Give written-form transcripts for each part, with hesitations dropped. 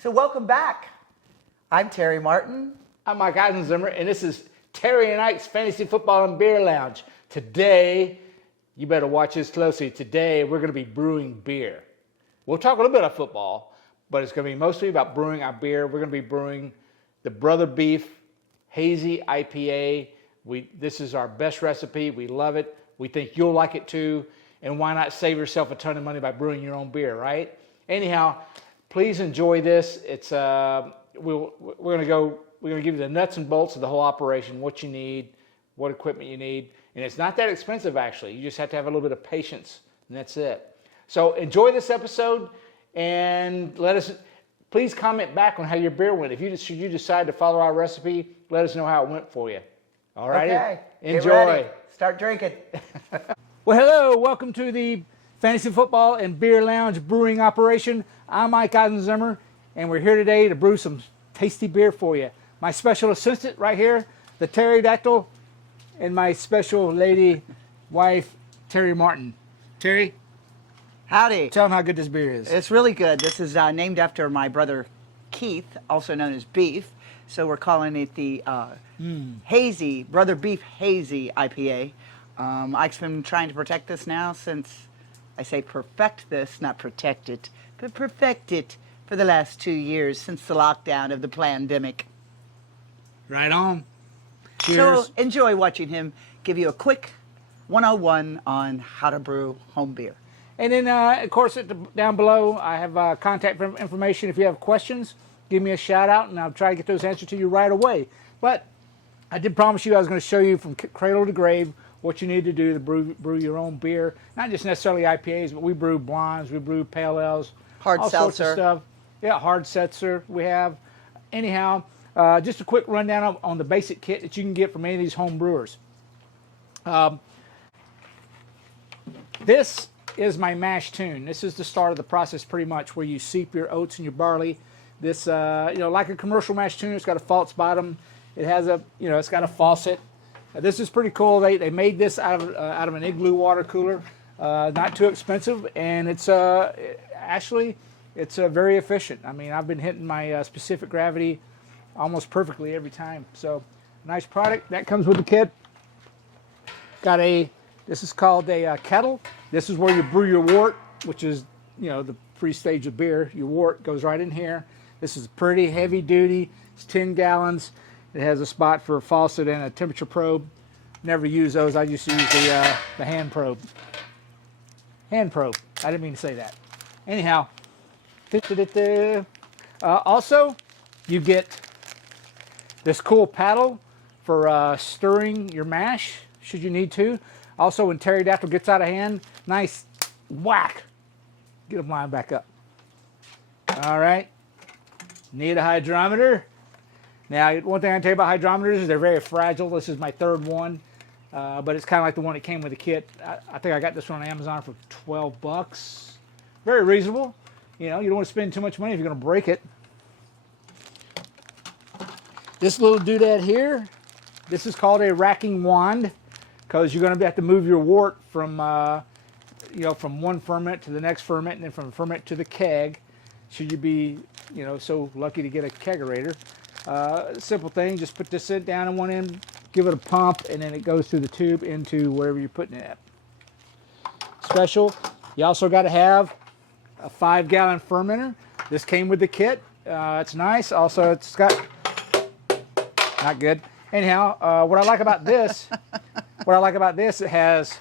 So welcome back. I'm Terry Martin. I'm Mike Eisenzimmer, and this is Terry and Ike's Fantasy Football and Beer Lounge. Today, you better watch this closely. Today, we're going to be brewing beer. We'll talk a little bit of football, but it's going to be mostly about brewing our beer. We're going to be brewing the Brother Beef Hazy IPA. This is our best recipe. We love it. We think you'll like it too. And why not save yourself a ton of money by brewing your own beer, right? Anyhow, please enjoy this. It's we're going to give you the nuts and bolts of the whole operation, what you need, what equipment you need. And it's not that expensive, actually. You just have to have a little bit of patience, and that's it. So enjoy this episode, and please comment back on how your beer went. Should you decide to follow our recipe, let us know how it went for you. All right? Okay. Enjoy. Get ready. Start drinking. Well, hello. Welcome to the Fantasy Football and Beer Lounge brewing operation. I'm Mike Eisenzimmer, and we're here today to brew some tasty beer for you. My special assistant right here, the pterodactyl, and my special lady wife, Terry Martin. Terry, Howdy. tell them how good this beer is. It's really good. This is named after my brother Keith, also known as Beef. So we're calling it the Hazy, Brother Beef Hazy IPA. I've been trying to protect this now since, I say perfect this, not protect it, but perfect it for the last 2 years since the lockdown of the pandemic. Right on. Cheers. So enjoy watching him give you a quick 101 on how to brew home beer. And then, of course, down below, I have contact information. If you have questions, give me a shout out, and I'll try to get those answered to you right away. But I did promise you I was going to show you from cradle to grave what you need to do to brew your own beer. Not just necessarily IPAs, but we brew blondes, we brew pale ales, Hard all seltzer. sorts of stuff. Yeah, hard seltzer we have. Anyhow, just a quick rundown on the basic kit that you can get from any of these home brewers. This is my mash tune. This is the start of the process pretty much, where you seep your oats and your barley. This, like a commercial mash tune, it's got a false bottom. It has it's got a faucet. This is pretty cool. They made this out of an igloo water cooler. Not too expensive, and it's actually very efficient. I mean, I've been hitting my specific gravity almost perfectly every time. So, nice product. That comes with the kit. This is called a kettle. This is where you brew your wort, which is, the pre-stage of beer. Your wort goes right in here. This is pretty heavy duty. It's 10 gallons. It has a spot for a faucet and a temperature probe. Never use those. I used to use the hand probe. Hand probe. I didn't mean to say that. Anyhow. Also, you get this cool paddle for stirring your mash, should you need to. Also, when pterodactyl gets out of hand, nice whack. Get them lined back up. All right. Need a hydrometer. Now, one thing I can tell you about hydrometers is they're very fragile. This is my third one, but it's kind of like the one that came with the kit. I think I got this one on Amazon for $12. Very reasonable. You don't want to spend too much money if you're going to break it. This little doodad here, this is called a racking wand, because you're going to have to move your wort from one ferment to the next ferment, and then from ferment to the keg. Should you be, so lucky to get a kegerator. Simple thing, just put this down in one end, give it a pump, and then it goes through the tube into wherever you're putting it at. Special, you also got to have a 5-gallon fermenter. This came with the kit. It's nice. Also, it's got, not good. Anyhow, what I like about this, it has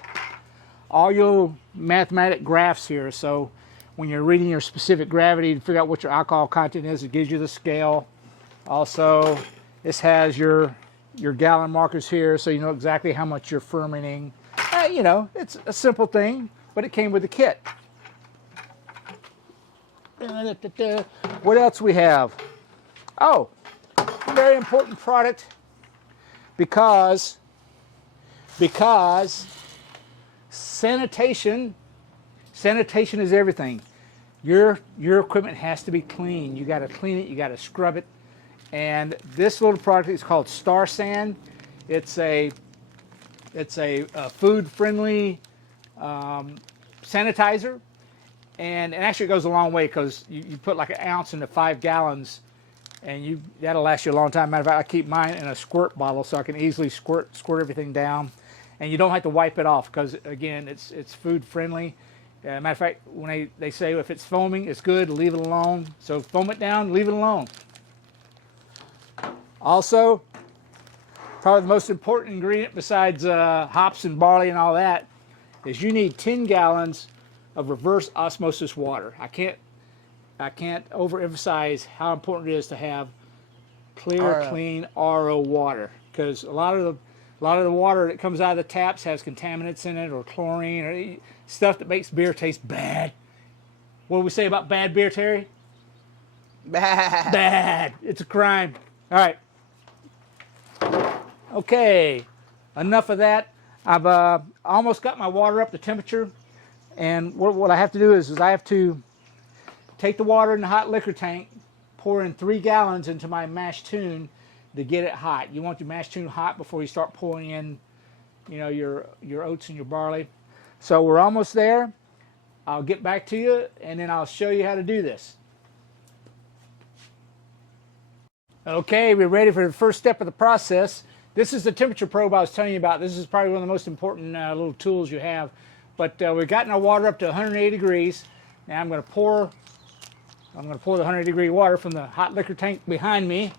all your mathematic graphs here. So when you're reading your specific gravity to figure out what your alcohol content is, it gives you the scale. Also, this has your gallon markers here, so you know exactly how much you're fermenting. It's a simple thing, but it came with the kit. What else we have? Oh, very important product because sanitation is everything. Your equipment has to be clean. You got to clean it. You got to scrub it. And this little product is called Star San. It's a food-friendly sanitizer. and actually it goes a long way because you put like an ounce into 5 gallons, and that'll last you a long time. Matter of fact, I keep mine in a squirt bottle so I can easily squirt everything down, and you don't have to wipe it off because again, it's food friendly. Matter of fact, when they say if it's foaming, it's good, leave it alone. So foam it down, leave it alone. Also, probably the most important ingredient besides hops and barley and all that is you need 10 gallons of reverse osmosis water. I can't overemphasize how important it is to have clear, clean RO water, because a lot of the water that comes out of the taps has contaminants in it, or chlorine, or stuff that makes beer taste bad. What do we say about bad beer, Terry? Bad. Bad. It's a crime. All right. Okay. Enough of that. I've almost got my water up to temperature, and what I have to do is I have to take the water in the hot liquor tank, pour in 3 gallons into my mash tun to get it hot. You want your mash tun hot before you start pouring in, your oats and your barley. So we're almost there. I'll get back to you, and then I'll show you how to do this. Okay, we're ready for the first step of the process. This is the temperature probe I was telling you about. This is probably one of the most important little tools you have. But we've gotten our water up to 180 degrees. Now I'm going to pour the 100-degree water from the hot liquor tank behind me.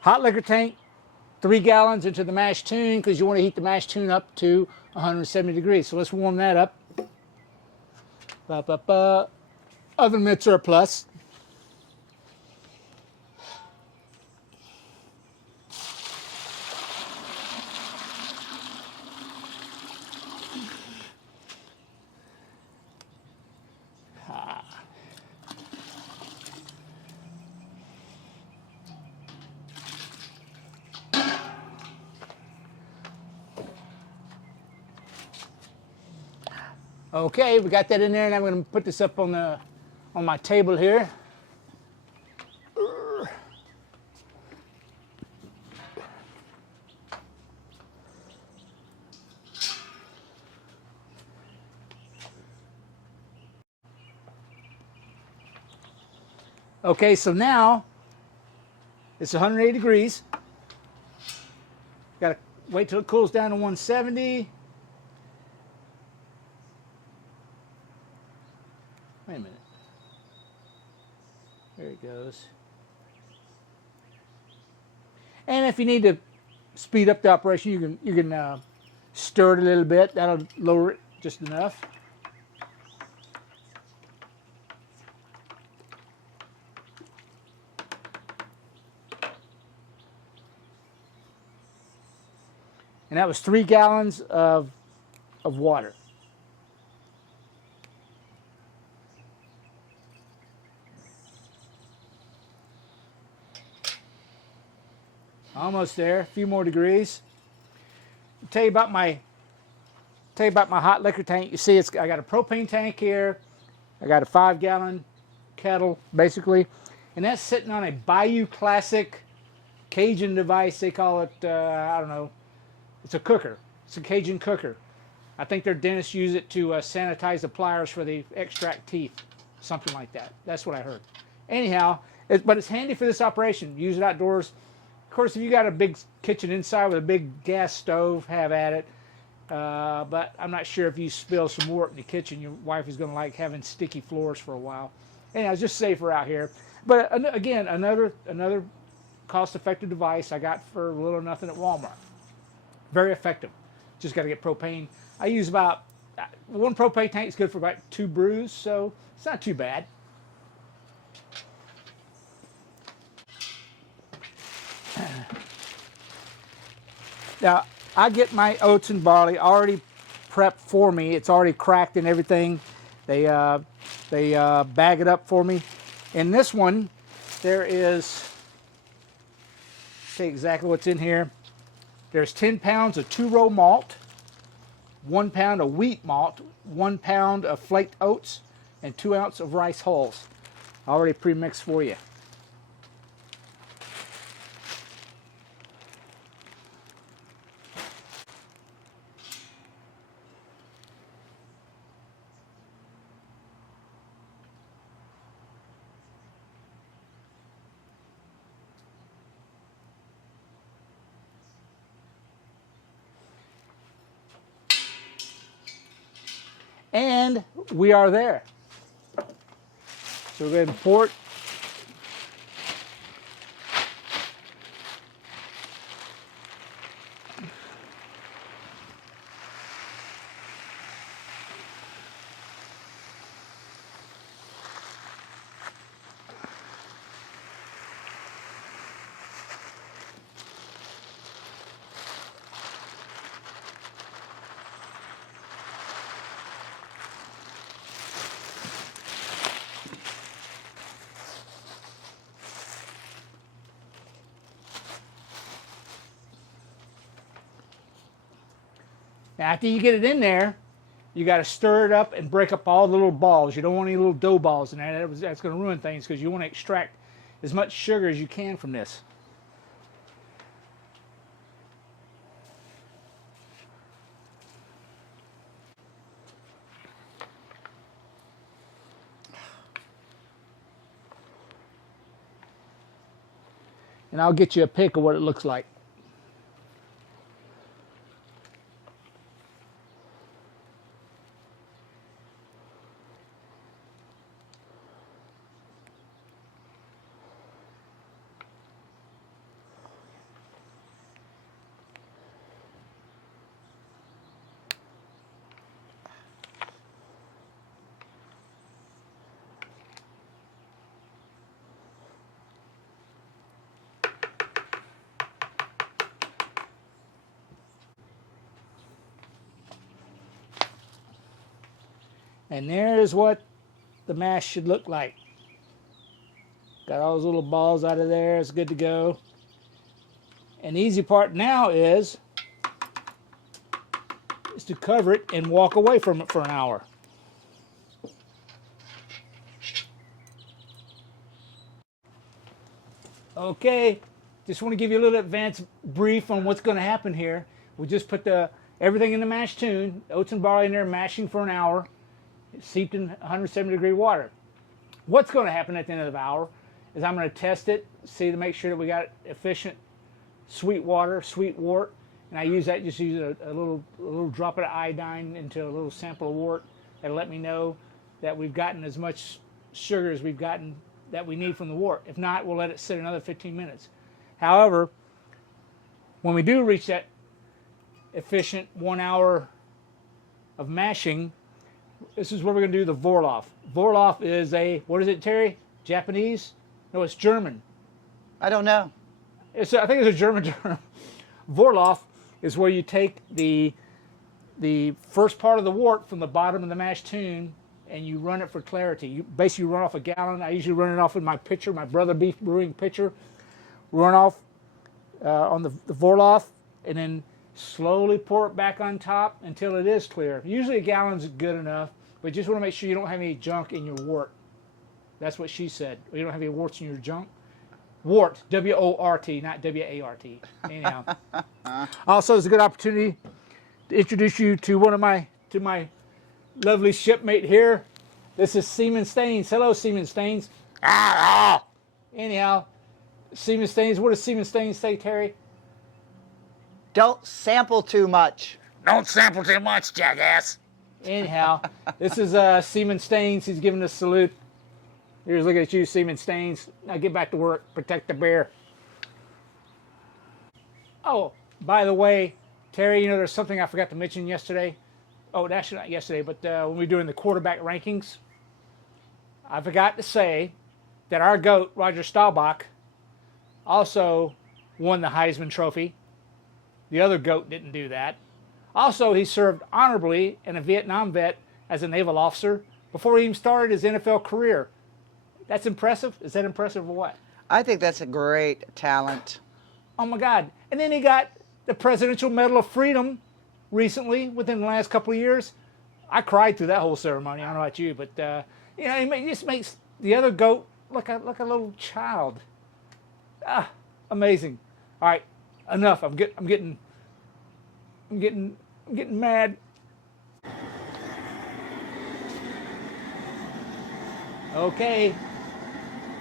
Hot liquor tank, 3 gallons into the mash tun, because you want to heat the mash tun up to 170 degrees. So let's warm that up. Oven mitts are a plus. Okay, we got that in there, and I'm going to put this up on my table here. Okay, so now it's 180 degrees. Got to wait till it cools down to 170. Wait a minute. There it goes. And if you need to speed up the operation, you can stir it a little bit. That'll lower it just enough. And that was 3 gallons of water. Almost there. A few more degrees. I'll tell you about my hot liquor tank. You see, I got a propane tank here. I got a 5-gallon kettle, basically, and that's sitting on a Bayou Classic Cajun device. They call it, I don't know. It's a cooker. It's a Cajun cooker. I think their dentists use it to sanitize the pliers for the extract teeth, something like that. That's what I heard. Anyhow, but it's handy for this operation. Use it outdoors. Of course, if you got a big kitchen inside with a big gas stove, have at it. But I'm not sure if you spill some wort in the kitchen, your wife is going to like having sticky floors for a while. Anyhow, it's just safer out here. But again, another cost-effective device I got for little or nothing at Walmart. Very effective. Just got to get propane. I use about one propane tank is good for about 2 brews, so it's not too bad. Now, I get my oats and barley already prepped for me. It's already cracked and everything. They bag it up for me. In this one, there is, say exactly what's in here. There's 10 pounds of 2-row malt, 1 pound of wheat malt, 1 pound of flaked oats, and 2 ounces of rice hulls. Already pre-mixed for you. And we are there. So we'll go ahead and pour it. Now, after you get it in there, you got to stir it up and break up all the little balls. You don't want any little dough balls in there. That's going to ruin things because you want to extract as much sugar as you can from this. And I'll get you a pic of what it looks like. And there's what the mash should look like. Got all those little balls out of there. It's good to go. And the easy part now is to cover it and walk away from it for an hour. Okay, just want to give you a little advanced brief on what's going to happen here. We just put everything in the mash tun, oats and barley in there, mashing for an hour, seeped in 170-degree water. What's going to happen at the end of the hour is I'm going to test it, see to make sure that we got efficient sweet water, sweet wort, and I use that, just use a little drop of iodine into a little sample of wort. That'll let me know that we've gotten as much sugar as we've gotten that we need from the wort. If not, we'll let it sit another 15 minutes. However, when we do reach that efficient 1 hour of mashing, this is where we're going to do the Vorlauf. Vorlauf is what is it, Terry? Japanese? No, it's German. I don't know. I think it's a German term. Vorlauf is where you take the first part of the wort from the bottom of the mash tun and you run it for clarity. You basically run off a gallon. I usually run it off in my pitcher, my Brother Beef Brewing pitcher. Run off on the Vorlauf and then slowly pour it back on top until it is clear. Usually a gallon's good enough, but you just want to make sure you don't have any junk in your wort. That's what she said. You don't have any warts in your junk. Wort, W-O-R-T, not W-A-R-T. Anyhow. Also, it's a good opportunity to introduce you to my lovely shipmate here. This is Seaman Stains. Hello, Seaman Stains. Anyhow, Seaman Stains. What does Seaman Stains say, Terry? Don't sample too much. Don't sample too much, jackass. Anyhow, this is Seaman Stains. He's giving us a salute. Here's looking at you, Seaman Stains. Now get back to work. Protect the bear. Oh, by the way, Terry, there's something I forgot to mention yesterday. Oh, actually not yesterday, but when we were doing the quarterback rankings, I forgot to say that our GOAT, Roger Staubach, also won the Heisman Trophy. The other GOAT didn't do that. Also, he served honorably in a Vietnam vet as a naval officer before he even started his NFL career. That's impressive? Is that impressive or what? I think that's a great talent. Oh my God. And then he got the Presidential Medal of Freedom recently, within the last couple of years. I cried through that whole ceremony. I don't know about you, but he just makes the other GOAT look like a little child. Amazing. All right, enough. I'm getting mad. Okay.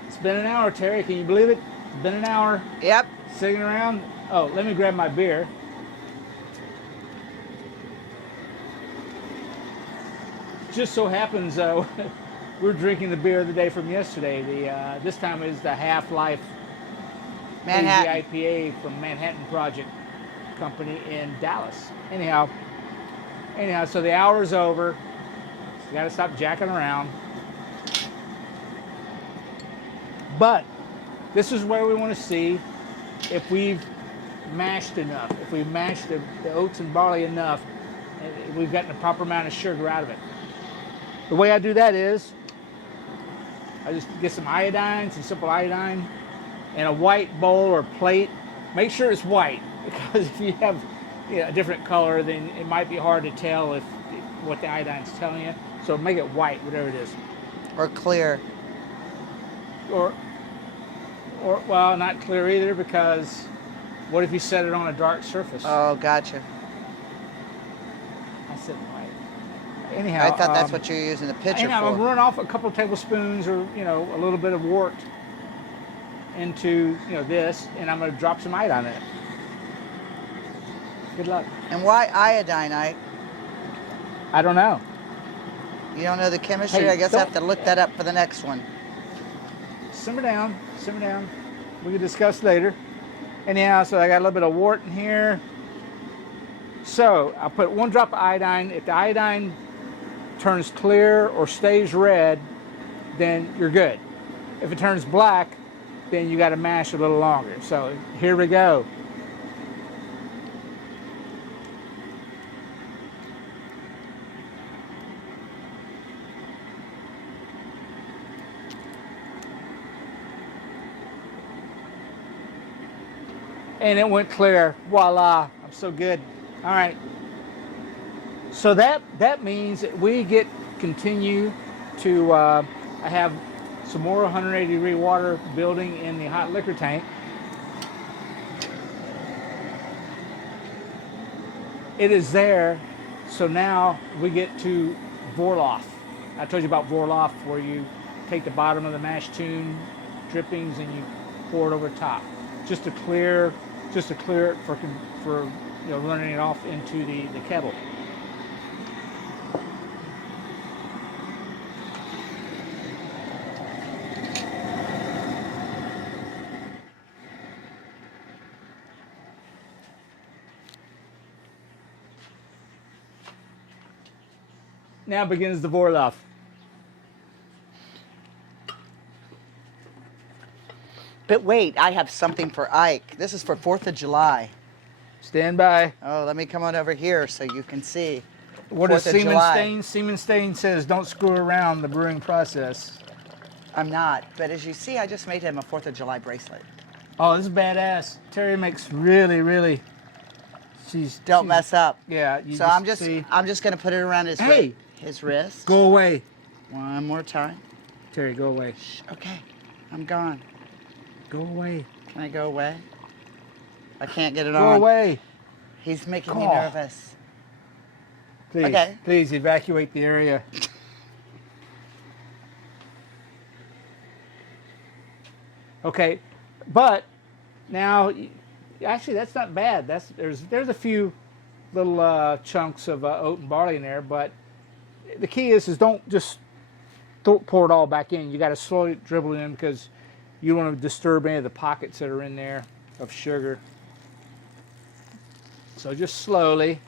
It's been an hour, Terry. Can you believe it? It's been an hour. Yep. Sitting around. Oh, let me grab my beer. just so happens we're drinking the beer of the day from yesterday. This time is the Half-Life Manhattan. Hazy IPA from Manhattan Project Company in Dallas. Anyhow, so the hour's over. You got to stop jacking around. But this is where we want to see if we've mashed enough, if we've mashed the oats and barley enough, and we've gotten the proper amount of sugar out of it. The way I do that is I just get some iodine, some simple iodine, in a white bowl or plate. Make sure it's white, because if you have a different color, then it might be hard to tell if what the iodine's telling you. So make it white, whatever it is. Or clear. Or well, not clear either, because what if you set it on a dark surface? Oh, gotcha. I said white. Anyhow, I thought that's what you're using the pitcher anyhow, I'm for. gonna run off a couple of tablespoons, or a little bit of wort into this, and I'm gonna drop some iodine in it. Good luck. And why iodine, Ike? I don't know. You don't know the chemistry? Hey, I guess I have to look that up for the next one. Simmer down. We can discuss later. Anyhow, so I got a little bit of wort in here. So I'll put 1 drop of iodine. If the iodine turns clear or stays red, then you're good. If it turns black, then you got to mash a little longer. So here we go. And it went clear. Voila. I'm so good. All right. So that means that we continue to I have some more 180 degree water building in the hot liquor tank. It is there. So now we get to Vorloff. I told you about Vorloff, where you take the bottom of the mash tun drippings and you pour it over top, just to clear it for running it off into the kettle. Now begins the Vorloff. But wait, I have something for Ike. This is for 4th of July. Stand by. Oh, let me come on over here so you can see. What does 4th of Seaman July. Stain? Seaman Stain says don't screw around the brewing process. I'm not, but as you see, I just made him a 4th of July bracelet. Oh, this is badass. Terry makes really. Don't mess up. Yeah. So I'm just gonna put it around his his wrist. Go away. One more time. Terry, go away. Okay, I'm gone. Go away. Can I go away? I can't get it on. Go away. He's making me Oh. nervous. Please, Okay. please evacuate the area. Okay, but now, actually, that's not bad. There's a few little chunks of oat and barley in there, but the key is don't just pour it all back in. You got to slowly dribble it in, because you don't want to disturb any of the pockets that are in there of sugar. So just slowly,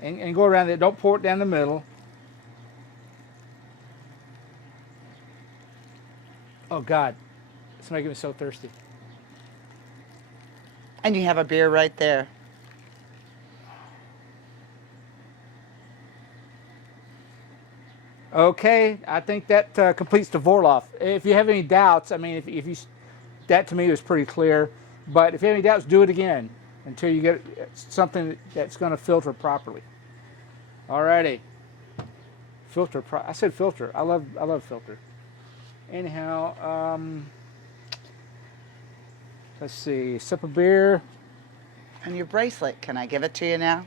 and go around it. Don't pour it down the middle. Oh God, it's making me so thirsty. And you have a beer right there. Okay, I think that completes the Vorloff. If you have any doubts, I mean, if you, that to me was pretty clear. But if you have any doubts, do it again until you get something that's going to filter properly. Alrighty, filter. I said filter. I love filter. Anyhow, let's see. Sip of beer. And your bracelet, can I give it to you now?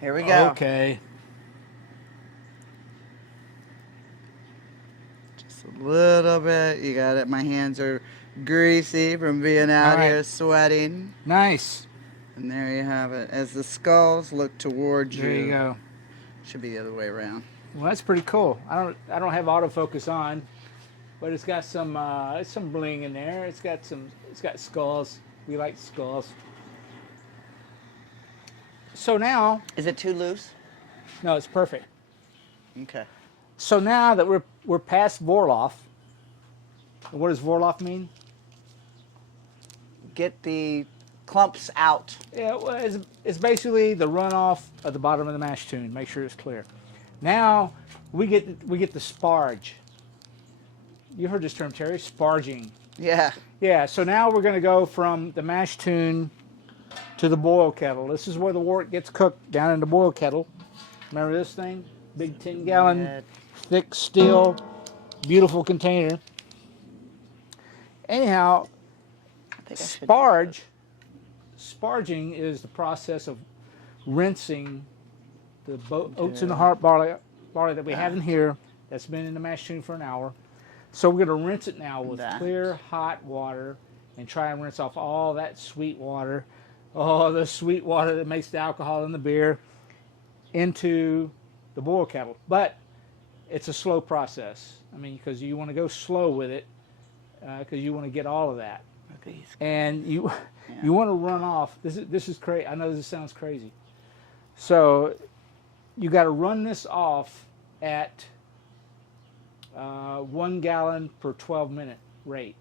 Here we go. Okay. Just a little bit. You got it. My hands are greasy from being out All right. here sweating. Nice. And there you have it. As the skulls look towards you. There you go. Should be the other way around. Well, that's pretty cool. I don't have autofocus on, but it's got some bling in there. It's got skulls. We like skulls. So now, Is it too loose? no, it's perfect. Okay. So now that we're past Vorloff, what does Vorloff mean? Get the clumps out. Yeah, well, it's basically the runoff at the bottom of the mash tune. Make sure it's clear. Now we get the sparge. You heard this term, Terry? Sparging. Yeah. Yeah. So now we're going to go from the mash tune to the boil kettle. This is where the wort gets cooked, down in the boil kettle. Remember this thing? Big 10-gallon, Yeah. thick steel, beautiful container. Anyhow, I think I should- sparging is the process of rinsing the oats and the hard barley that we have in here that's been in the mash tune for an hour. So we're going to rinse it now with clear, hot water and try and rinse off all that sweet water, all the sweet water that makes the alcohol in the beer into the boil kettle. But it's a slow process. I mean, because you want to go slow with it because you want to get all of that. And you want to run off. This is crazy. I know this sounds crazy. So you got to run this off at 1 gallon per 12-minute rate.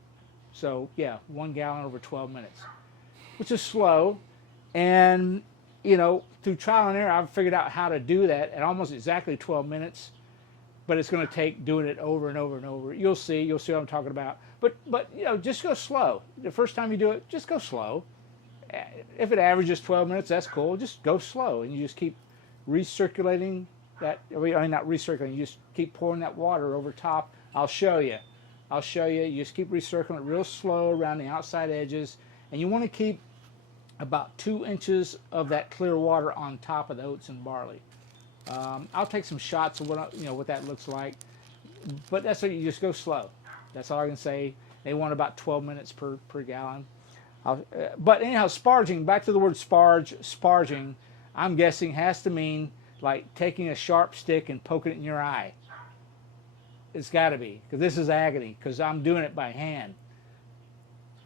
So yeah, 1 gallon over 12 minutes, which is slow. And through trial and error, I've figured out how to do that at almost exactly 12 minutes. But it's going to take doing it over and over and over. You'll see what I'm talking about. But just go slow. The first time you do it, just go slow. If it averages 12 minutes, that's cool. Just go slow, and you just keep recirculating that. I mean, not recirculating. You just keep pouring that water over top. I'll show you. You just keep recirculating it real slow around the outside edges, and you want to keep about 2 inches of that clear water on top of the oats and barley. I'll take some shots of what that looks like, but that's what you just go slow. That's all I can say. They want about 12 minutes per gallon. But anyhow, sparging, back to the word sparging, I'm guessing has to mean like taking a sharp stick and poking it in your eye. It's got to be, because this is agony, because I'm doing it by hand.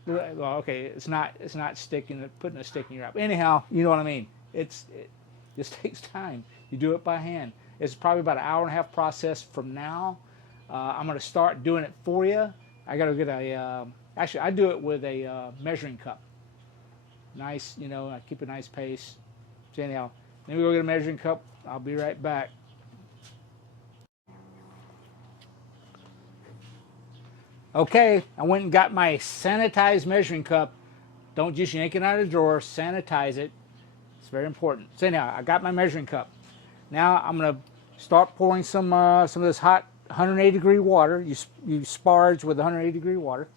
Well, okay, it's not putting a stick in your eye. But anyhow, you know what I mean. It just takes time. You do it by hand. It's probably about an hour-and-a-half process from now. I'm going to start doing it for you. I got to get actually, I do it with a measuring cup. Nice, I keep a nice pace. So anyhow, let me go get a measuring cup. I'll be right back. Okay, I went and got my sanitized measuring cup. Don't just yank it out of the drawer. Sanitize it. It's very important. So anyhow, I got my measuring cup. Now I'm going to start pouring some of this hot 180-degree water. You sparge with 180-degree water.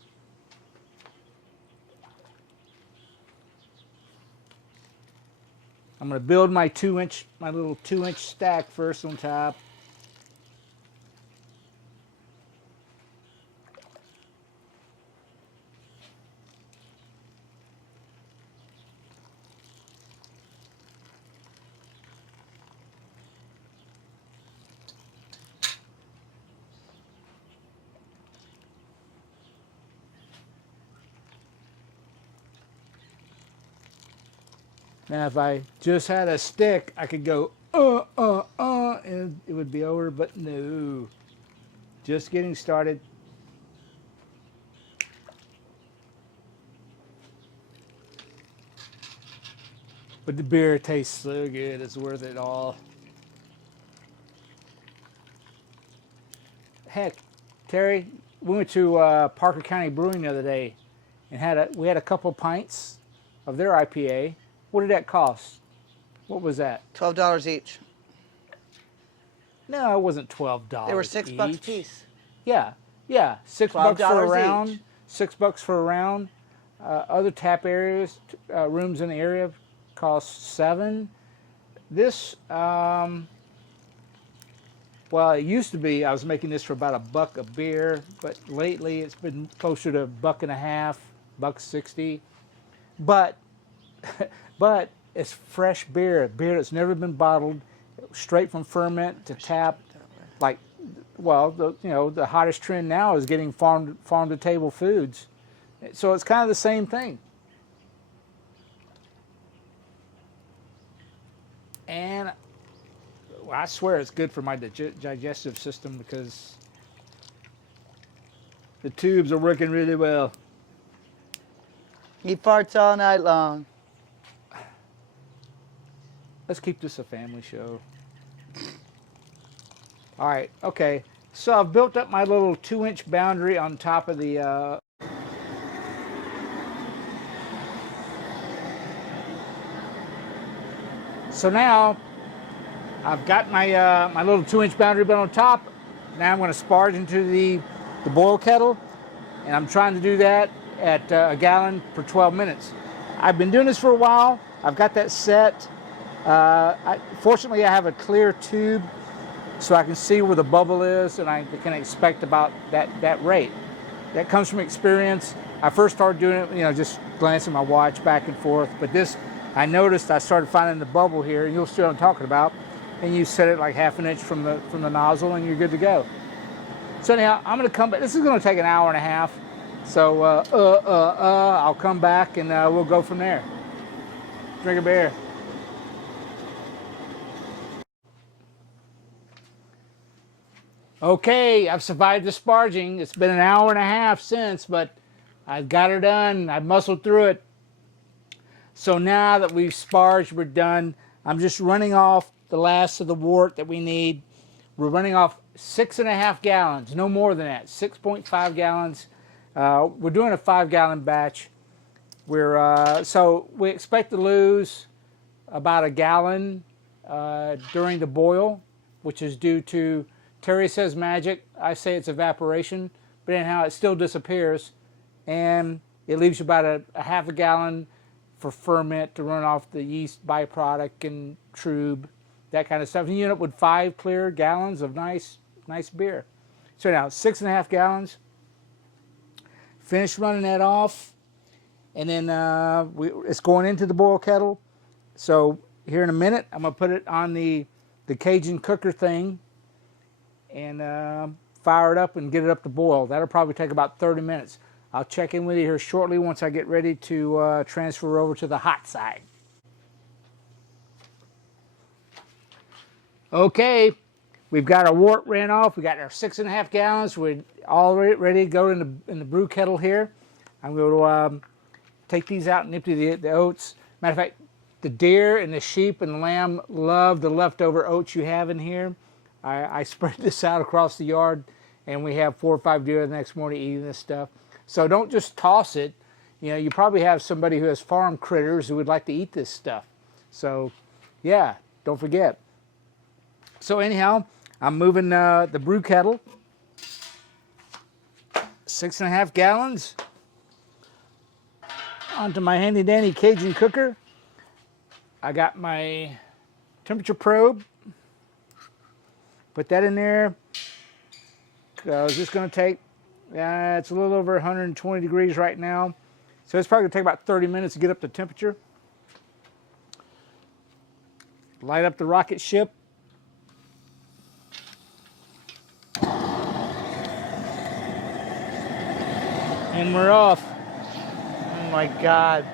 I'm going to build my little 2-inch stack first on top. Now, if I just had a stick, I could go, and it would be over, but no. Just getting started. But the beer tastes so good, it's worth it all. Heck, Terry, we went to Parker County Brewing the other day, and we had a couple of pints of their IPA. What did that cost? What was that? $12 each. No, it wasn't $12. They were $6 a piece. Yeah, $6 for a round. each. $6 for a round. Other tap areas, rooms in the area, cost $7. This, well, it used to be I was making this for about $1 a beer, but lately it's been closer to $1.50, $1.60. But but it's fresh beer, beer that's never been bottled, straight from ferment to tap. Like, well, the hottest trend now is getting farm to table foods, so it's kind of the same thing. And well, I swear it's good for my digestive system because the tubes are working really well. He farts all night long. Let's keep this a family show. All right, okay. So I've built up my little 2-inch boundary on top of the So now I've got my my little 2-inch boundary built on top. Now I'm going to sparge into the boil kettle, and I'm trying to do that at a gallon per 12 minutes. I've been doing this for a while. I've got that set. Fortunately, I have a clear tube, so I can see where the bubble is, and I can expect about that rate. That comes from experience. I first started doing it, just glancing at my watch back and forth. But this, I noticed I started finding the bubble here, and you'll see what I'm talking about. And you set it like half an inch from the nozzle, and you're good to go. So anyhow, I'm going to come back. This is going to take an hour and a half. So I'll come back and we'll go from there. Drink a beer. Okay, I've survived the sparging. It's been an hour and a half since, but I've got her done. I've muscled through it. So now that we've sparged, we're done. I'm just running off the last of the wort that we need. We're running off 6.5 gallons, no more than that, 6.5 gallons. We're doing a 5-gallon batch. So we expect to lose about a gallon during the boil, which is due to, Terry says magic, I say it's evaporation, but anyhow, it still disappears, and it leaves you about a half a gallon for ferment to run off the yeast byproduct and trub, that kind of stuff. And you end up with 5 clear gallons of nice beer. So now, 6.5 gallons. Finish running that off, and then it's going into the boil kettle. So here in a minute, I'm going to put it on the Cajun cooker thing and fire it up and get it up to boil. That'll probably take about 30 minutes. I'll check in with you here shortly once I get ready to transfer over to the hot side. Okay, we've got our wort ran off. We got our 6.5 gallons. We're all ready to go in the brew kettle here. I'm going to take these out and empty the oats. Matter of fact, the deer and the sheep and the lamb love the leftover oats you have in here. I spread this out across the yard, and we have 4 or 5 deer the next morning eating this stuff. So don't just toss it. You probably have somebody who has farm critters who would like to eat this stuff. So yeah, don't forget. So anyhow, I'm moving the brew kettle, 6.5 gallons, onto my handy dandy Cajun cooker. I got my temperature probe. Put that in there. It's just going to take, it's a little over 120 degrees right now. So it's probably going to take about 30 minutes to get up to temperature. Light up the rocket ship. And we're off. Oh my God.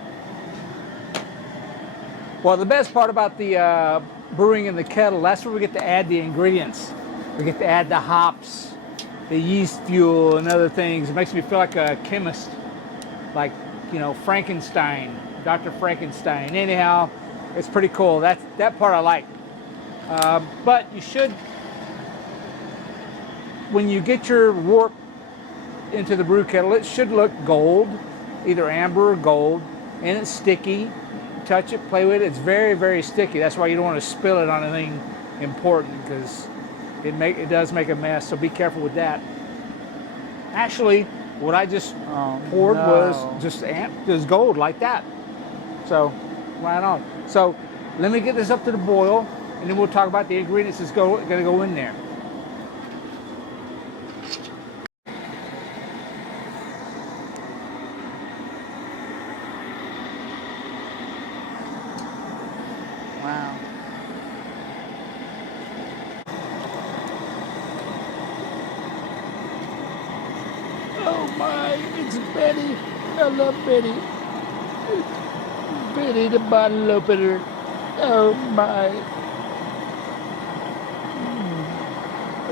Well, the best part about the brewing in the kettle, that's where we get to add the ingredients. We get to add the hops, the yeast fuel, and other things. It makes me feel like a chemist, like, Frankenstein, Dr. Frankenstein. Anyhow, it's pretty cool. That part I like. But you should, when you get your wort into the brew kettle, it should look gold, either amber or gold, and it's sticky. Touch it, play with it. It's very, very sticky. That's why you don't want to spill it on anything important, because it does make a mess. So be careful with that. Actually, what I just poured was just gold like that. So right on. So let me get this up to the boil, and then we'll talk about the ingredients that's going to go in there. Oh my, it's Betty. I love Betty. Betty the bottle opener. Oh my.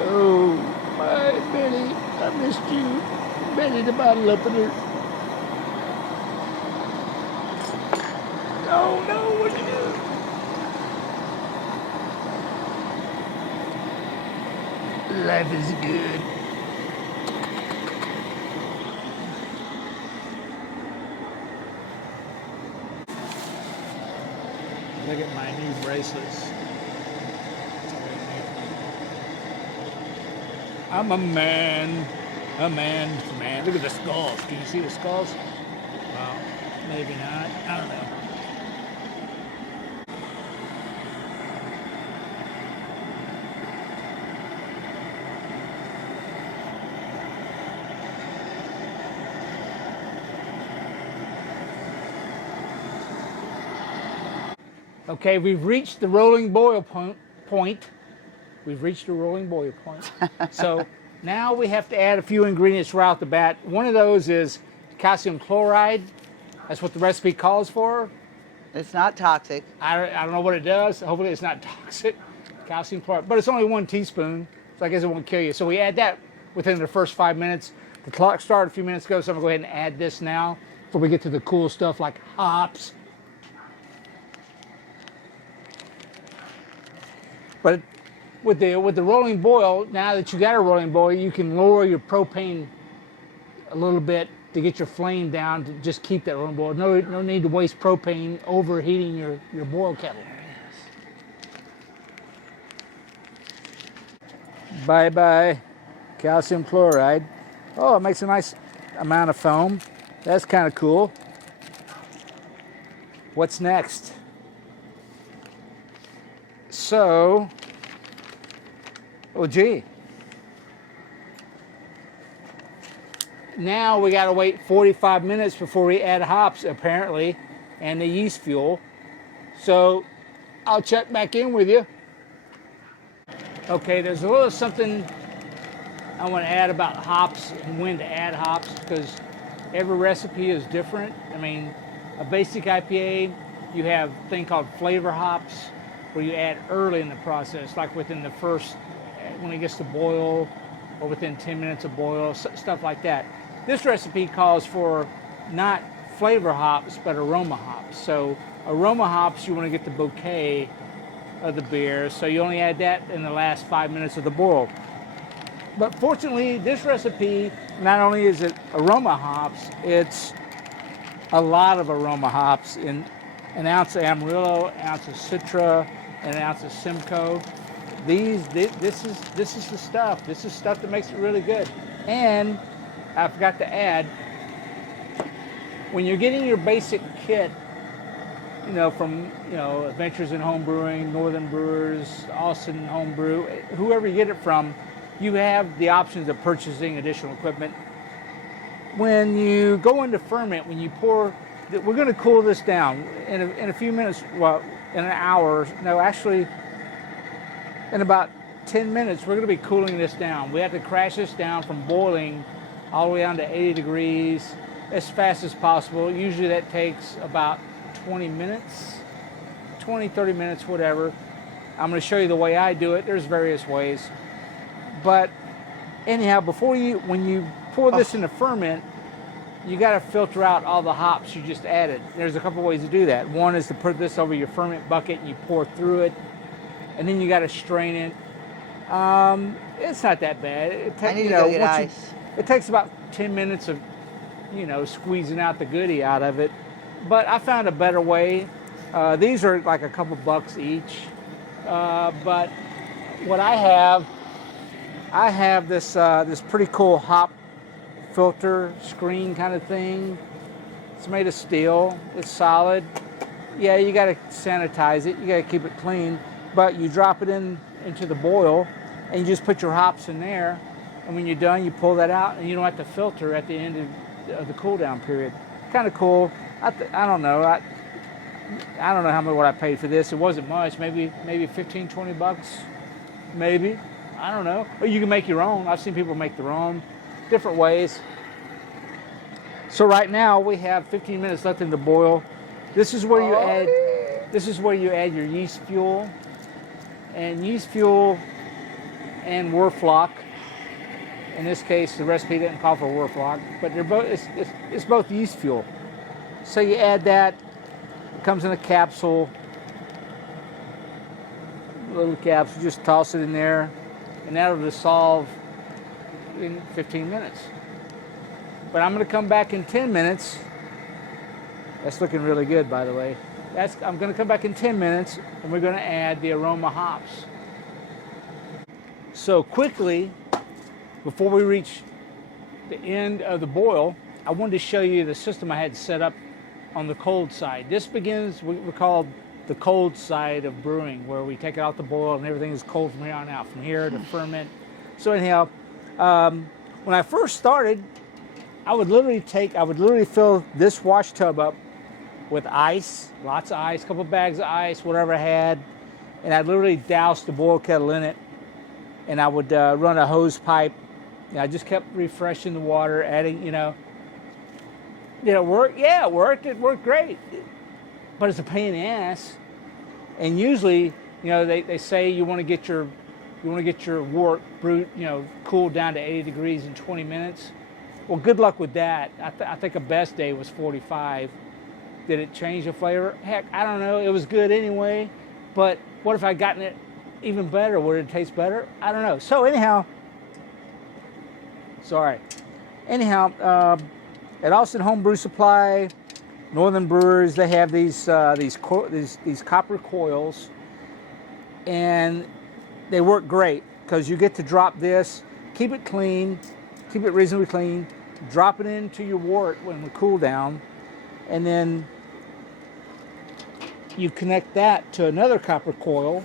Oh my, Betty. I missed you. Betty the bottle opener. Oh no, what did you do? Life is good. Look at my new bracelets. I'm a man. A man's man. Look at the skulls. Can you see the skulls? Well, maybe not. I don't know. Okay, we've reached the rolling boil point. We've reached the rolling boil point. So now we have to add a few ingredients right off the bat. One of those is calcium chloride. That's what the recipe calls for. It's not toxic. I don't know what it does. Hopefully it's not toxic. Calcium chloride. But it's only 1 teaspoon, so I guess it won't kill you. So we add that within the first 5 minutes. The clock started a few minutes ago, so I'm going to go ahead and add this now before we get to the cool stuff like hops. But with the rolling boil, now that you got a rolling boil, you can lower your propane a little bit to get your flame down to just keep that rolling boil. No need to waste propane overheating your boil kettle. Bye-bye calcium chloride. Oh, it makes a nice amount of foam. That's kind of cool. What's next? So, oh gee. Now we gotta wait 45 minutes before we add hops, apparently, and the yeast fuel. So, I'll check back in with you. Okay, there's a little something I want to add about hops and when to add hops, because every recipe is different. I mean, a basic IPA, you have a thing called flavor hops, where you add early in the process, like within the first, when it gets to boil, or within 10 minutes of boil, stuff like that. This recipe calls for not flavor hops, but aroma hops. So aroma hops, you want to get the bouquet of the beer, so you only add that in the last 5 minutes of the boil. But fortunately, this recipe, not only is it aroma hops, it's a lot of aroma hops in an ounce of Amarillo, an ounce of Citra, and an ounce of Simcoe. This is the stuff. This is stuff that makes it really good. And I forgot to add, when you're getting your basic kit, from Adventures in Home Brewing, Northern Brewers, Austin Homebrew, whoever you get it from, you have the options of purchasing additional equipment. When you go into ferment, when you pour, we're going to cool this down in a few minutes. Well, in an hour, no, actually, in about 10 minutes, we're going to be cooling this down. We have to crash this down from boiling all the way down to 80 degrees as fast as possible. Usually that takes about 20 minutes, 20, 30 minutes, whatever. I'm going to show you the way I do it. There's various ways. But anyhow, when you pour this in the ferment, you got to filter out all the hops you just added. There's a couple ways to do that. One is to put this over your ferment bucket and you pour through it, and then you got to strain it. It's not that bad. I need to go get ice. It takes about 10 minutes of, squeezing out the goodie out of it. But I found a better way. These are like a couple bucks each. But what I have this pretty cool hop filter screen kind of thing. It's made of steel. It's solid. Yeah, you got to sanitize it. You got to keep it clean. But you drop it into the boil, and you just put your hops in there. And when you're done, you pull that out, and you don't have to filter at the end of the cool down period. Kind of cool. I don't know. I don't know how much what I paid for this. It wasn't much. Maybe 15, 20 bucks. Maybe. I don't know. Or you can make your own. I've seen people make their own, different ways. So right now we have 15 minutes left in the boil. This is where you add. This is where you add your yeast fuel, and Werflock. In this case, the recipe didn't call for Werflock, but they're both. It's both yeast fuel. So you add that. It comes in a capsule. Little capsule. Just toss it in there, and that'll dissolve in 15 minutes. But I'm going to come back in 10 minutes. That's looking really good, by the way. I'm going to come back in 10 minutes, and we're going to add the aroma hops. So quickly, before we reach the end of the boil, I wanted to show you the system I had set up on the cold side. This begins, we're called the cold side of brewing, where we take it out the boil and everything is cold from here on out, from here to ferment. So anyhow, when I first started, I would literally fill this wash tub up with ice, lots of ice, a couple bags of ice, whatever I had, and I'd literally douse the boil kettle in it, and I would run a hose pipe, and I just kept refreshing the water, adding, Did it work? Yeah, it worked. It worked great. But it's a pain in the ass. And usually, they say you want to get your wort brewed, cooled down to 80 degrees in 20 minutes. Well, good luck with that. I think a best day was 45. Did it change the flavor? Heck, I don't know. It was good anyway. But what if I'd gotten it even better? Would it taste better? I don't know. So anyhow, at Austin Home Brew Supply, Northern Brewers, they have these copper coils, and they work great because you get to drop this, keep it clean, keep it reasonably clean, drop it into your wort when we cool down, and then you connect that to another copper coil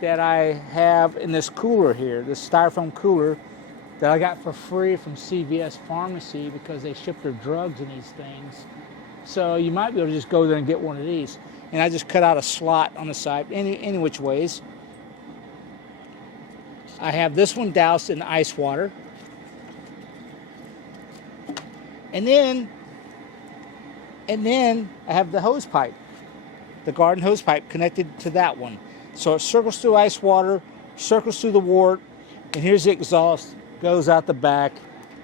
that I have in this cooler here, this styrofoam cooler that I got for free from CVS Pharmacy because they ship their drugs in these things. So you might be able to just go there and get one of these. And I just cut out a slot on the side, any which ways. I have this one doused in ice water. And then I have the hose pipe, the garden hose pipe connected to that one. So it circles through ice water, circles through the wort, and here's the exhaust, goes out the back,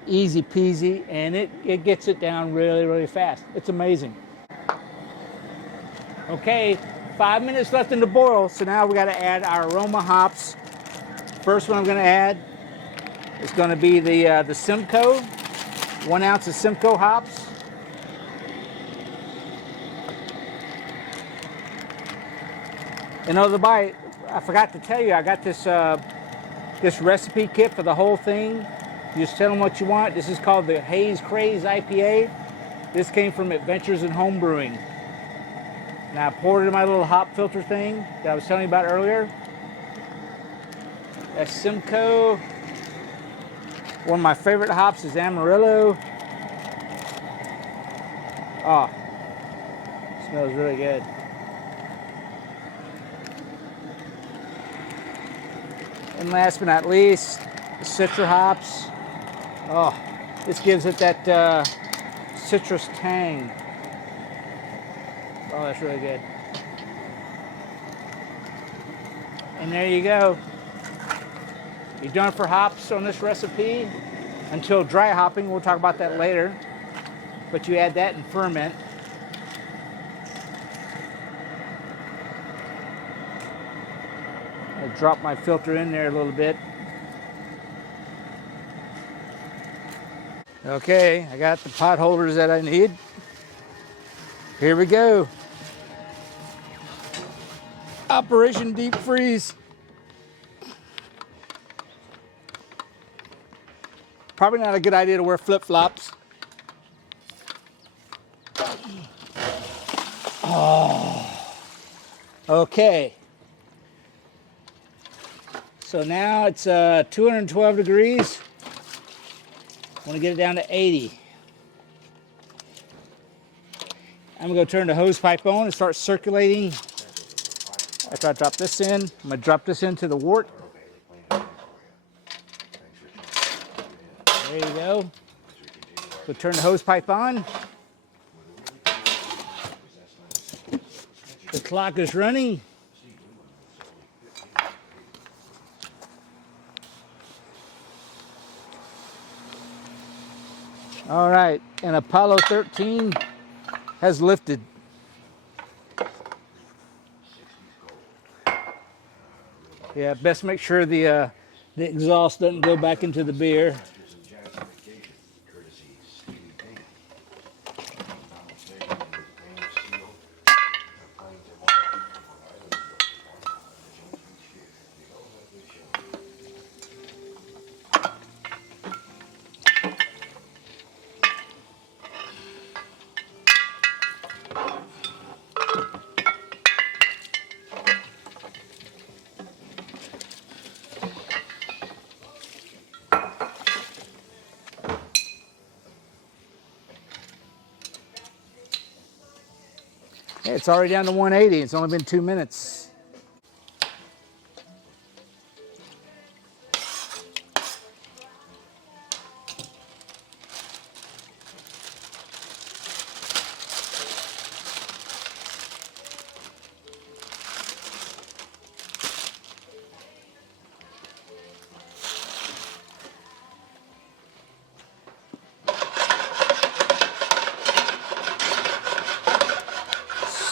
easy peasy, and it gets it down really, really fast. It's amazing. Okay, 5 minutes left in the boil, so now we got to add our aroma hops. First one I'm going to add is going to be the Simcoe, 1 ounce of Simcoe hops. And I forgot to tell you, I got this recipe kit for the whole thing. You just tell them what you want. This is called the Haze Craze IPA. This came from Adventures in Home Brewing. And I poured it in my little hop filter thing that I was telling you about earlier. That's Simcoe. One of my favorite hops is Amarillo. Oh, smells really good. And last but not least, the Citra hops. Oh, this gives it that citrus tang. Oh, that's really good. And there you go. You're done for hops on this recipe until dry hopping. We'll talk about that later. But you add that and ferment. I drop my filter in there a little bit. Okay, I got the pot holders that I need. Here we go. Operation Deep Freeze. Probably not a good idea to wear flip-flops. Oh. Okay. So now it's 212 degrees. I want to get it down to 80. I'm going to go turn the hose pipe on and start circulating. After I drop this in, I'm going to drop this into the wort. There you go. So turn the hose pipe on. The clock is running. All right, and Apollo 13 has lifted. Yeah, best make sure the exhaust doesn't go back into the beer. Yeah, it's already down to 180. It's only been 2 minutes.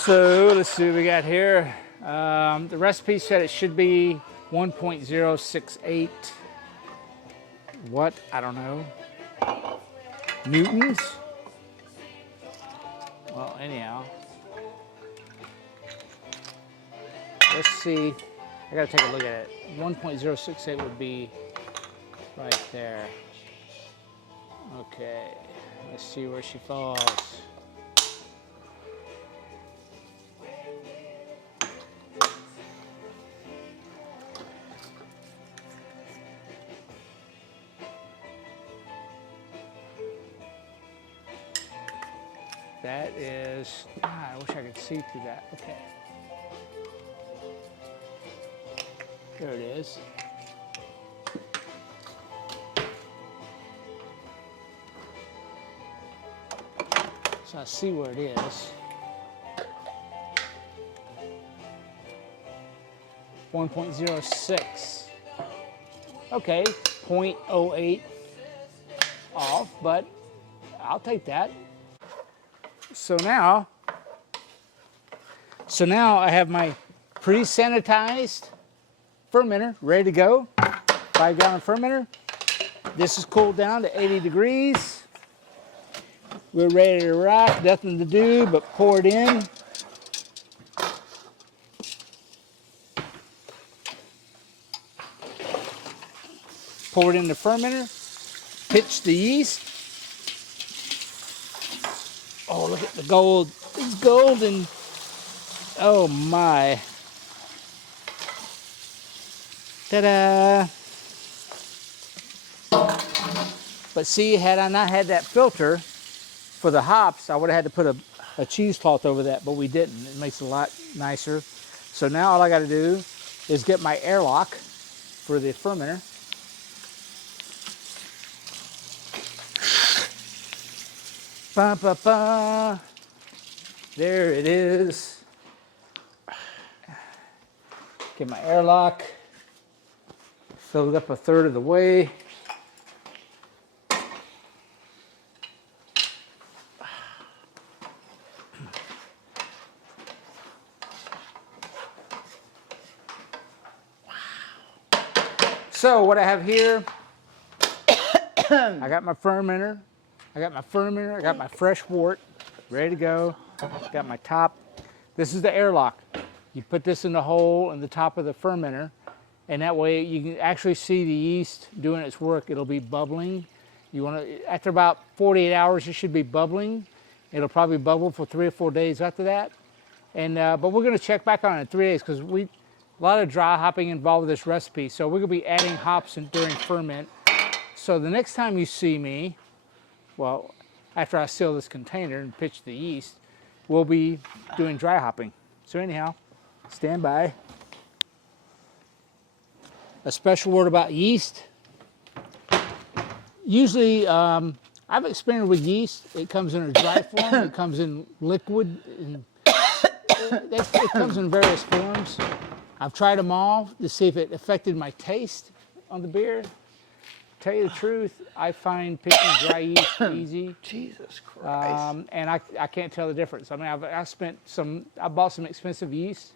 So let's see what we got here. The recipe said it should be 1.068. What? I don't know. Newtons? Well, anyhow. Let's see. I gotta take a look at it. 1.068 would be right there. Okay. Let's see where she falls. That is, I wish I could see through that. Okay. There it is. So I see where it is. 1.06. Okay, 0.08 off, but I'll take that. So now I have my pre-sanitized fermenter ready to go. 5-gallon fermenter. This is cooled down to 80 degrees. We're ready to rock. Nothing to do but pour it in. Pour it in the fermenter. Pitch the yeast. Oh, look at the gold. It's golden. Oh my. Ta-da. But see, had I not had that filter for the hops, I would have had to put a cheesecloth over that, but we didn't. It makes it a lot nicer. So now all I got to do is get my airlock for the fermenter. Ba, ba, ba. There it is. Get my airlock. Fill it up 1/3 of the way. So what I have here, I got my fermenter. I got my fresh wort, ready to go. Got my top. This is the airlock. You put this in the hole in the top of the fermenter, and that way you can actually see the yeast doing its work. It'll be bubbling. You want to, after about 48 hours, it should be bubbling. It'll probably bubble for 3 or 4 days after that. And but we're going to check back on it in 3 days because a lot of dry hopping involved with this recipe. So we're going to be adding hops during ferment. So the next time you see me, well, after I seal this container and pitch the yeast, we'll be doing dry hopping. So anyhow, stand by. A special word about yeast. Usually I've experimented with yeast. It comes in a dry form. It comes in liquid. And it comes in various forms. I've tried them all to see if it affected my taste on the beer. Tell you the truth, I find picking dry yeast easy. Jesus Christ. And I can't tell the difference. I mean, I bought some expensive yeast.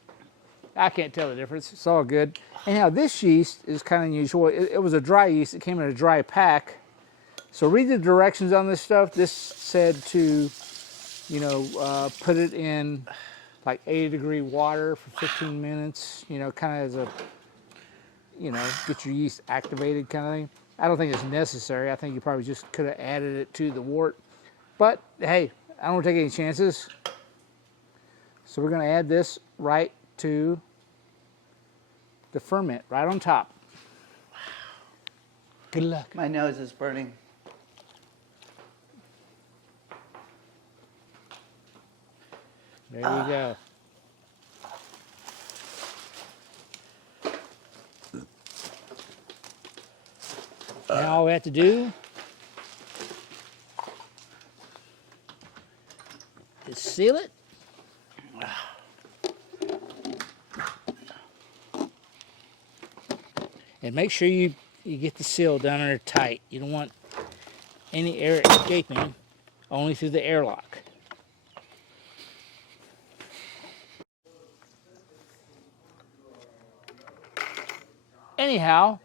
I can't tell the difference. It's all good. Anyhow, this yeast is kind of unusual. It was a dry yeast. It came in a dry pack. So read the directions on this stuff. This said to, put it in like 80-degree water for 15 minutes, kind of as a, get your yeast activated kind of thing. I don't think it's necessary. I think you probably just could have added it to the wort. But, hey, I don't want to take any chances. So we're going to add this right to the ferment, right on top. Good luck. My nose is burning. There you go. Now all we have to do is seal it. And make sure you get the seal down there tight. You don't want any air escaping, only through the airlock. Anyhow,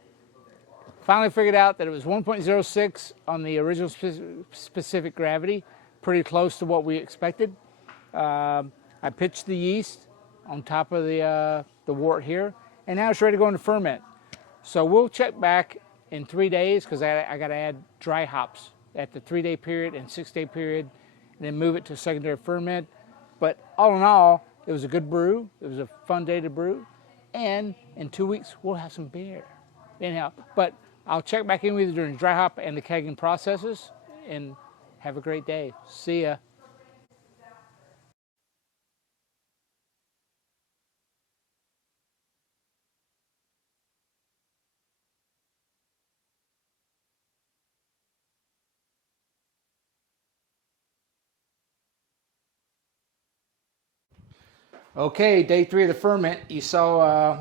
finally figured out that it was 1.06 on the original specific gravity, pretty close to what we expected. I pitched the yeast on top of the wort here, and now it's ready to go into ferment. So we'll check back in 3 days because I got to add dry hops at the 3-day period and 6-day period, and then move it to secondary ferment. But all in all, it was a good brew. It was a fun day to brew, and in 2 weeks we'll have some beer. Anyhow, but I'll check back in with you during dry hop and the kegging processes, and have a great day. See ya. Okay, day 3 of the ferment. You saw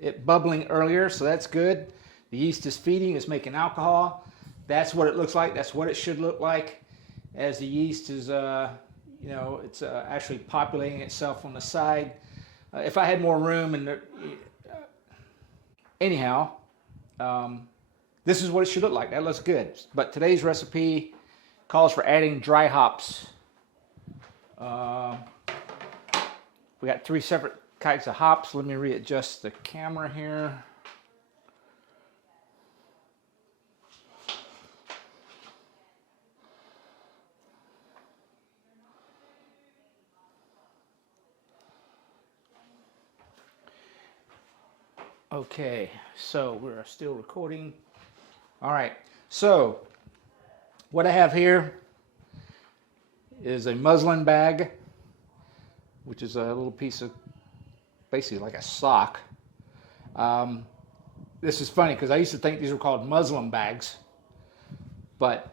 it bubbling earlier, so that's good. The yeast is feeding, it's making alcohol. That's what it looks like. That's what it should look like as the yeast is, it's actually populating itself on the side. If I had more room, and anyhow, this is what it should look like. That looks good. But today's recipe calls for adding dry hops. We got 3 separate kinds of hops. Let me readjust the camera here. Okay, so we're still recording. All right, so what I have here is a muslin bag, which is a little piece of, basically like a sock. This is funny because I used to think these were called Muslim bags, but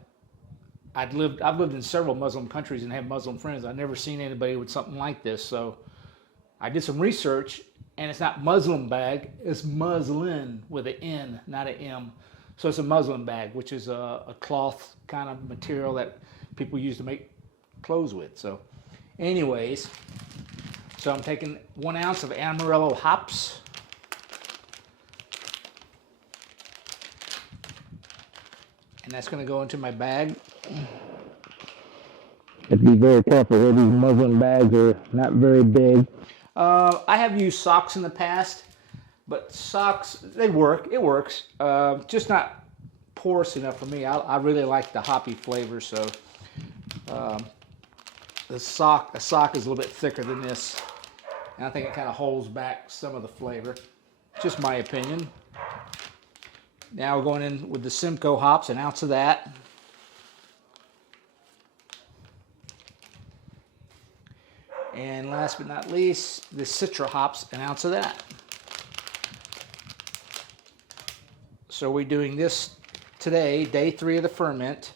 I've lived in several Muslim countries and have Muslim friends. I've never seen anybody with something like this, so I did some research, and it's not Muslim bag, it's muslin with an N, not an M. So it's a muslin bag, which is a cloth kind of material that people use to make clothes with. So anyways, so I'm taking 1 ounce of Amarillo hops. And that's going to go into my bag. Have to be very careful here. These muslin bags are not very big. I have used socks in the past, but socks, they work. It works. Just not porous enough for me. I really like the hoppy flavor, so a sock is a little bit thicker than this, and I think it kind of holds back some of the flavor. Just my opinion. Now we're going in with the Simcoe hops, 1 ounce of that. And last but not least, the Citra hops, 1 ounce of that. So we're doing this today, day 3 of the ferment.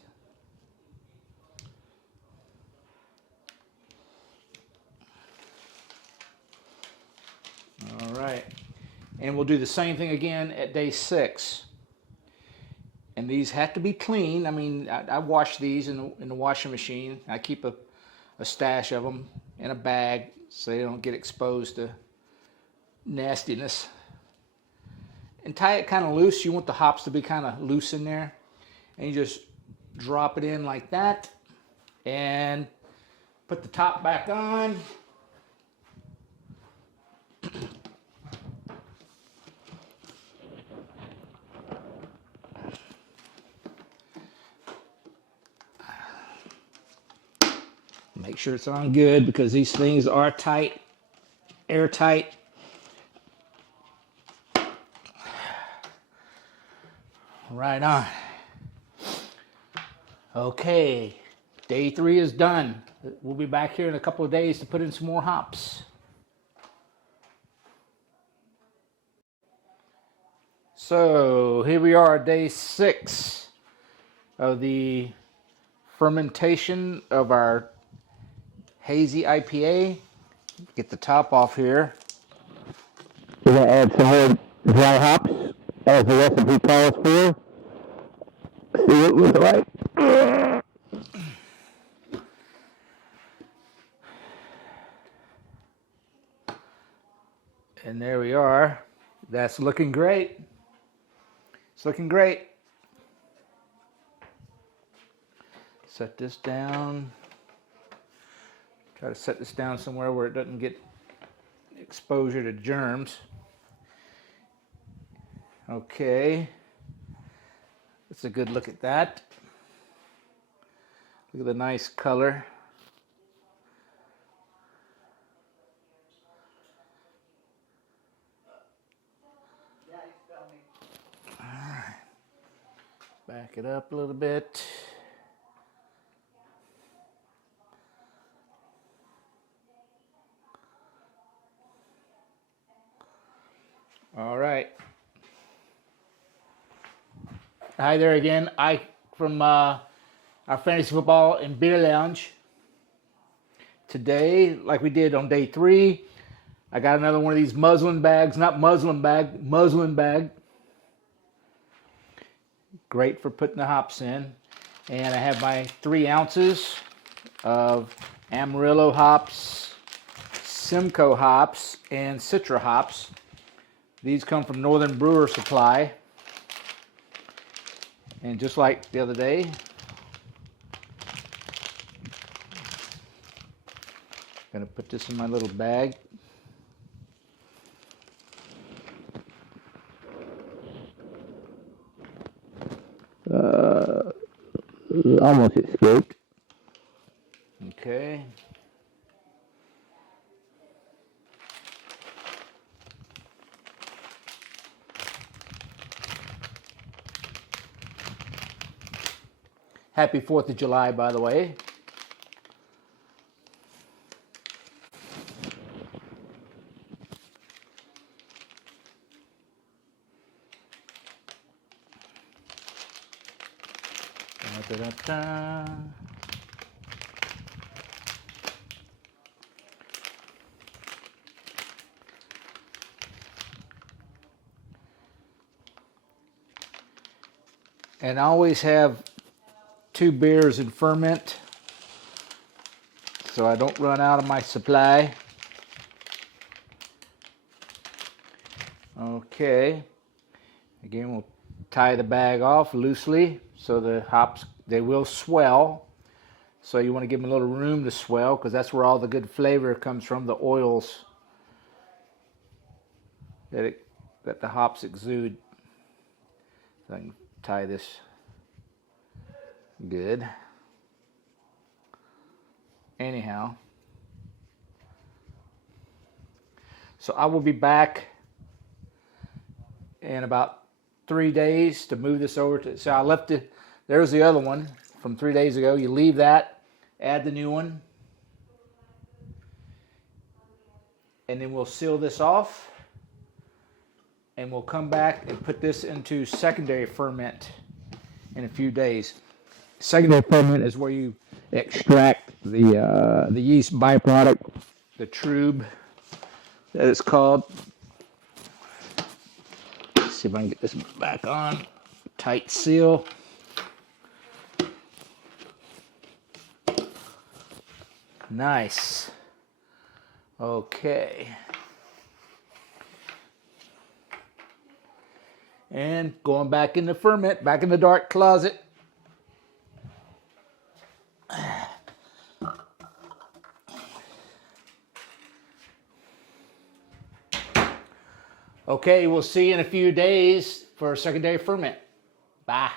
right. And we'll do the same thing again at day 6. And these have to be clean. I mean, I wash these in the washing machine. I keep a stash of them in a bag so they don't get exposed to nastiness. And tie it kind of loose. You want the hops to be kind of loose in there. And you just drop it in like that. And put the top back on. Make sure it's on good because these things are tight, airtight. Right on. Okay, day 3 is done. We'll be back here in a couple of days to put in some more hops. So here we are, day 6 of the fermentation of our hazy IPA. Get the top off here. We're going to add some more dry hops as the recipe calls for. See what it looks like. And there we are. That's looking great. It's looking great. Set this down. Try to set this down somewhere where it doesn't get exposure to germs. Okay. That's a good look at that. Look at the nice color. All right. Back it up a little bit. All right. Hi there again. I from our fantasy football and beer lounge. Today, like we did on day 3, I got another one of these muslin bags. Not muslin bag, muslin bag. Great for putting the hops in. And I have my 3 ounces of Amarillo hops, Simcoe hops, and Citra hops. These come from Northern Brewer Supply. And just like the other day, I'm going to put this in my little bag. Almost escaped. Okay. Happy 4th of July, by the way. Da-da-da-da. And I always have 2 beers in ferment so I don't run out of my supply. Okay. Again, we'll tie the bag off loosely so the hops, they will swell. So you want to give them a little room to swell because that's where all the good flavor comes from, the oils that the hops exude. So I can tie this good. Anyhow, so I will be back in about 3 days to move this over to, so I left it, there's the other one from 3 days ago. You leave that, add the new one, and then we'll seal this off, and we'll come back and put this into secondary ferment in a few days. Secondary ferment is where you extract the yeast byproduct, the trub that it's called. See if I can get this back on. Tight seal. Nice. Okay. And going back in the ferment, back in the dark closet. Okay, we'll see you in a few days for a secondary ferment. Bye.